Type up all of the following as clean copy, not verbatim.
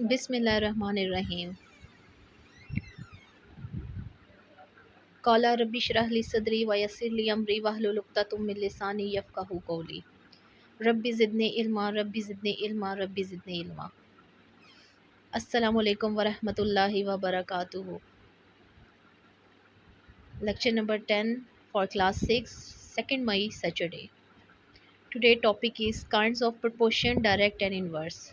बिस्मिल्लाहिर्रहमानिर्रहीम। क़ाला रब्बि इश्रह ली सदरी व यस्सिर ली अमरी वहलुल उक़दतम मिन लिसानी यफ़क़हू क़ौली। Rabbi ज़िदनी इल्मा rabbi ज़िदनी इल्मा rabbi ज़िदनी इल्मा। अस्सलामु अलैकुम व रहमतुल्लाहि व बरकातुहू। Lecture number 10 for class 6, 2nd May, Saturday. Today topic is kinds of proportion, direct and inverse.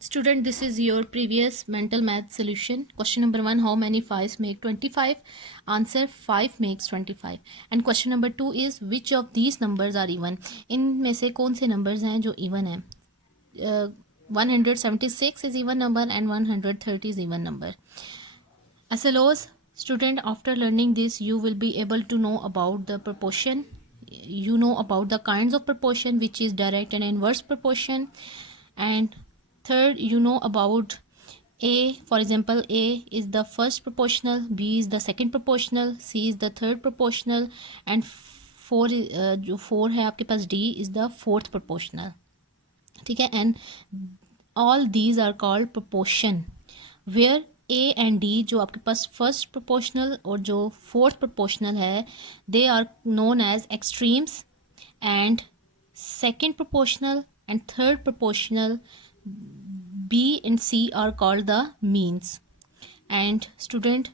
Student, this is your previous mental math solution. Question number 1, how many 5s make 25? Answer, 5 makes 25. And question number 2 is, which of these numbers are even? इनमें से कौन से numbers हैं जो even हैं? 176 is even number and 130 is even number. SLOs, student, after learning this, you will be able to know about the proportion. You know about the kinds of proportion, which is direct and inverse proportion. And third, you know about A. For example, A is the first proportional, B is the second proportional, C is the third proportional, and 4 जो 4 है आपके पास, D is the fourth proportional. ठीक है, and all these are called proportion, where A and D जो आपके पास first proportional और जो fourth proportional है, they are known as extremes, and second proportional and third proportional B and C are called the means. And student,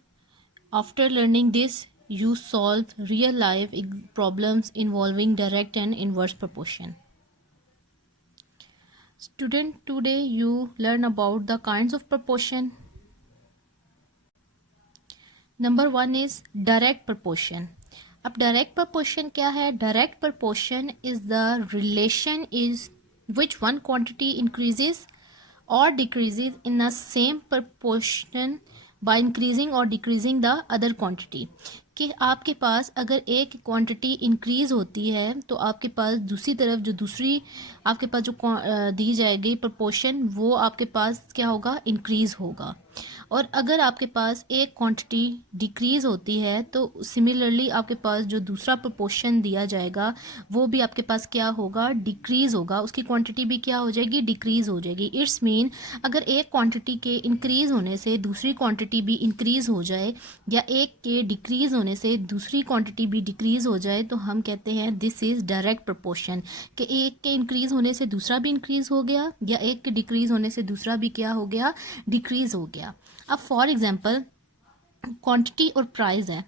after learning this, you solve real life problems involving direct and inverse proportion. Student, today you learn about the kinds of proportion. Number 1 is direct proportion. अब direct proportion क्या है? Direct proportion is the relation is which one quantity increases or decreases in the same proportion by increasing or decreasing the other quantity. कि आपके पास अगर एक quantity increase होती है तो आपके पास दूसरी तरफ जो दूसरी आपके पास जो दी जाएगी प्रपोर्शन, वो आपके पास क्या होगा? इंक्रीज़ होगा. और अगर आपके पास एक क्वांटिटी डिक्रीज़ होती है तो सिमिलरली आपके पास जो दूसरा प्रपोर्शन दिया जाएगा वो भी आपके पास क्या होगा? डिक्रीज़ होगा. उसकी क्वांटिटी भी क्या हो जाएगी? डिक्रीज़ हो जाएगी. इट्स मीन अगर एक क्वांटिटी के इंक्रीज़ होने से दूसरी क्वांटिटी भी इंक्रीज़ हो जाए या एक के डिक्रीज़ होने से दूसरी क्वांटिटी भी डिक्रीज़ हो जाए तो हम कहते हैं दिस इज़ डायरेक्ट प्रपोर्शन, कि एक के इंक्रीज़ होने से दूसरा भी इंक्रीज़ हो गया या एक के डिक्रीज़ होने से दूसरा भी क्या हो गया? डिक्रीज़ हो गया. अब फॉर एग्जांपल क्वांटिटी और प्राइस है.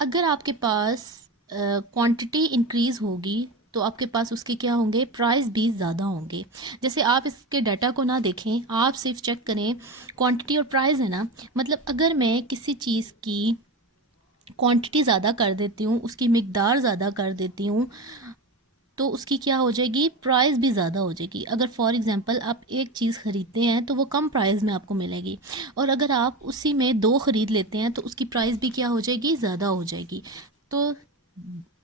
अगर आपके पास क्वांटिटी इंक्रीज़ होगी तो आपके पास उसके क्या होंगे? प्राइस भी ज़्यादा होंगे. जैसे आप इसके डाटा को ना देखें, आप सिर्फ चेक करें क्वांटिटी और प्राइस है ना. मतलब अगर मैं किसी चीज़ की क्वांटिटी ज़्यादा कर देती हूँ, उसकी मिकदार ज़्यादा कर देती हूँ, तो उसकी क्या हो जाएगी? प्राइस भी ज़्यादा हो जाएगी. अगर फॉर एग्जांपल आप एक चीज़ ख़रीदते हैं तो वो कम प्राइस में आपको मिलेगी, और अगर आप उसी में दो ख़रीद लेते हैं तो उसकी प्राइस भी क्या हो जाएगी? ज़्यादा हो जाएगी. तो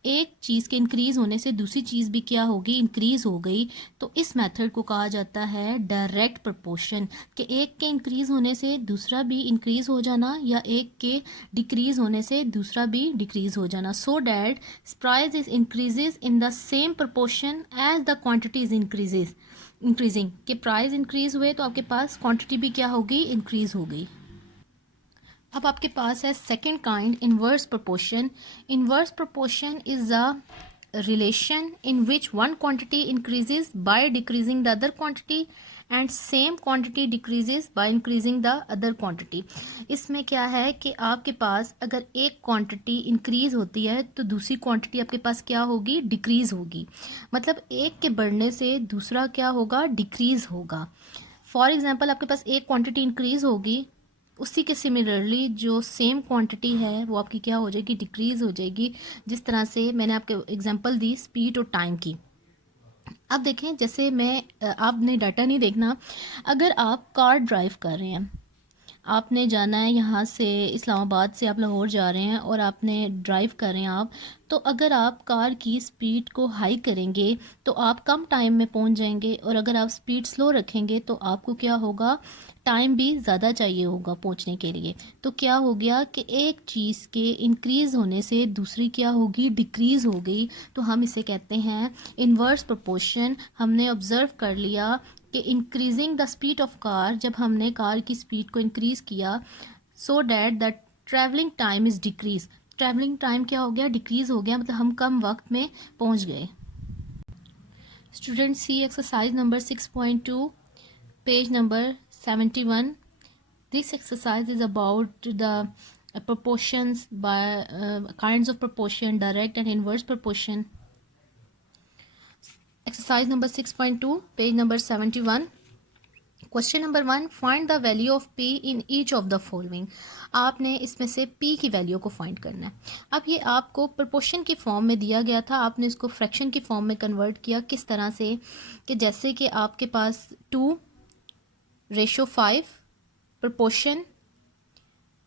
एक चीज़ के इंक्रीज़ होने से दूसरी चीज़ भी क्या होगी? इंक्रीज़ हो गई. तो इस मेथड को कहा जाता है डायरेक्ट प्रपोर्शन, कि एक के इंक्रीज़ होने से दूसरा भी इंक्रीज़ हो जाना या एक के डिक्रीज़ होने से दूसरा भी डिक्रीज़ हो जाना. So that price is increases in the same proportion as the quantity is increasing, कि प्राइस इंक्रीज़ हुए तो आपके पास क्वांटिटी भी क्या होगी? इंक्रीज़ हो गई. अब आपके पास है second kind, inverse proportion. Inverse proportion is a relation in which one quantity increases by decreasing the other quantity and same quantity decreases by increasing the other quantity. इसमें क्या है कि आपके पास अगर एक क्वांटिटी इंक्रीज होती है तो दूसरी क्वांटिटी आपके पास क्या होगी? डिक्रीज होगी. मतलब एक के बढ़ने से दूसरा क्या होगा? डिक्रीज होगा. फॉर एग्जाम्पल आपके पास एक क्वांटिटी इंक्रीज होगी, उसी के सिमिलरली जो सेम क्वांटिटी है वो आपकी क्या हो जाएगी? डिक्रीज़ हो जाएगी. जिस तरह से मैंने आपके एग्जांपल दी स्पीड और टाइम की. अब देखें, जैसे मैं आपने डाटा नहीं देखना, अगर आप कार ड्राइव कर रहे हैं आपने जाना है यहाँ से इस्लामाबाद से आप लाहौर जा रहे हैं और आपने ड्राइव कर रहे हैं आप, तो अगर आप कार की स्पीड को हाई करेंगे तो आप कम टाइम में पहुँच जाएंगे, और अगर आप स्पीड स्लो रखेंगे तो आपको क्या होगा, टाइम भी ज़्यादा चाहिए होगा पहुँचने के लिए। तो क्या हो गया कि एक चीज़ के इंक्रीज़ होने से दूसरी क्या होगी, डिक्रीज़ हो गई। तो हम इसे कहते हैं इन्वर्स प्रोपोर्शन। हमने ऑब्ज़र्व कर लिया कि increasing the speed of car, जब हमने कार की स्पीड को इंक्रीज़ किया, so that the travelling time is decrease. Travelling time क्या हो गया, डिक्रीज़ हो गया, मतलब हम कम वक्त में पहुंच गए। Student C exercise number 6.2 page number 71. This exercise is about the proportions by kinds of proportion, direct and inverse proportion. Exercise number 6.2 page number 71. Question number 1, find the value of p in each of the following. आपने इसमें से p की value को find करना है। अब ये आपको प्रोपोर्शन की फॉर्म में दिया गया था, आपने इसको फ्रैक्शन की फॉर्म में कन्वर्ट किया। किस तरह से, कि जैसे कि आपके पास 2:5 प्रोपोर्शन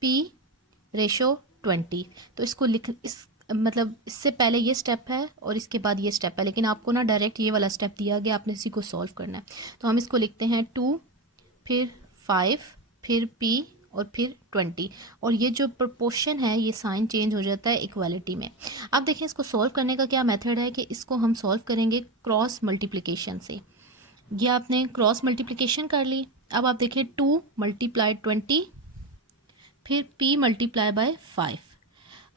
p:20। तो इसको लिख, इस मतलब इससे पहले ये स्टेप है और इसके बाद ये स्टेप है, लेकिन आपको ना डायरेक्ट ये वाला स्टेप दिया गया, आपने इसी को सॉल्व करना है। तो हम इसको लिखते हैं 2 फिर 5 फिर p और फिर 20, और ये जो प्रोपोर्शन है ये साइन चेंज हो जाता है इक्वालिटी में। अब देखें इसको सॉल्व करने का क्या मेथड है, कि इसको हम सॉल्व करेंगे क्रॉस मल्टीप्लिकेशन से। ये आपने क्रॉस मल्टीप्लिकेशन कर ली। अब आप देखें 2 × 20 फिर p × 5।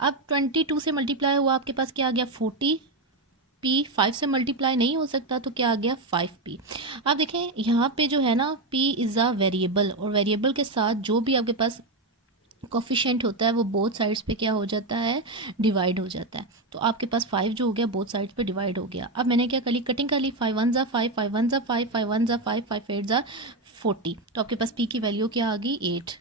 अब 22 से मल्टीप्लाई हुआ, आपके पास क्या आ गया 40। p 5 से मल्टीप्लाई नहीं हो सकता, तो क्या आ गया 5p। अब देखें यहाँ पे जो है ना, p इज़ अ वेरिएबल, और वेरिएबल के साथ जो भी आपके पास कोफिशिएंट होता है वो बोथ साइड्स पे क्या हो जाता है, डिवाइड हो जाता है। तो आपके पास 5 जो हो गया बोथ साइड्स पे डिवाइड हो गया। अब मैंने क्या कर ली, कटिंग कर ली। 5 1 ज़ा 5, 5 1 ज़ा 5, 5 1 ज़ा 5, 5 8 ज़ा 40। तो आपके पास p की वैल्यू क्या आ गई, 8।